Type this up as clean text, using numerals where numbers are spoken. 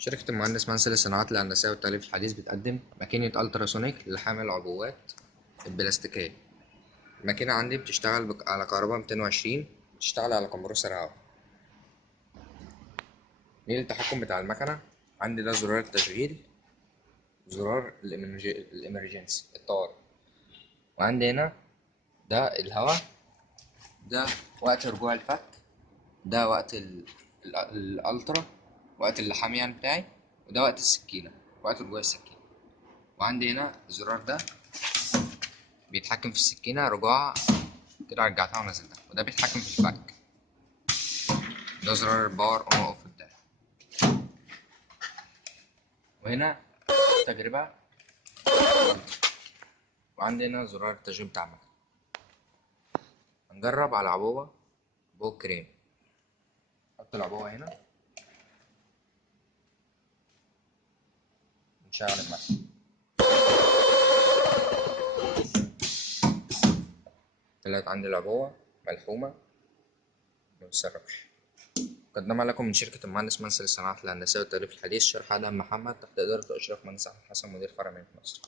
شركة المهندس منسل للصناعات الهندسية والتأليف الحديث بتقدم ماكينة ألتراسونيك لحامل العبوات البلاستيكية. الماكينة عندي بتشتغل على كهرباء 220، بتشتغل على كمبرسور هواء. نيل التحكم بتاع المكنة عندي ده زرار التشغيل، زرار الإمرجنسي الطوارئ، وعندي هنا ده الهواء، ده وقت رجوع الفك، ده وقت الألترا، وقت اللحام يعني بتاعي، وده وقت السكينة، وقت رجوع السكينة. وعندي هنا الزرار ده بيتحكم في السكينة رجوعها كده، رجعتها ونزلتها، وده بيتحكم في الفك، ده زرار الباور اون اوف بتاعي. وهنا تجربة، وعندي هنا زرار التشغيل بتاع المكنة. هنجرب على عبوة كريم. نحط العبوة هنا ونشغل المكنة. طلعت عندي العبوة ملحومة مبتسربش. قدمها لكم من شركة المهندس منسل للصناعات الهندسية والتأليف الحديث، شرح آدم محمد، تحت إدارة وإشراف مهندس أحمد حسن، مدير فرع مدينة نصر.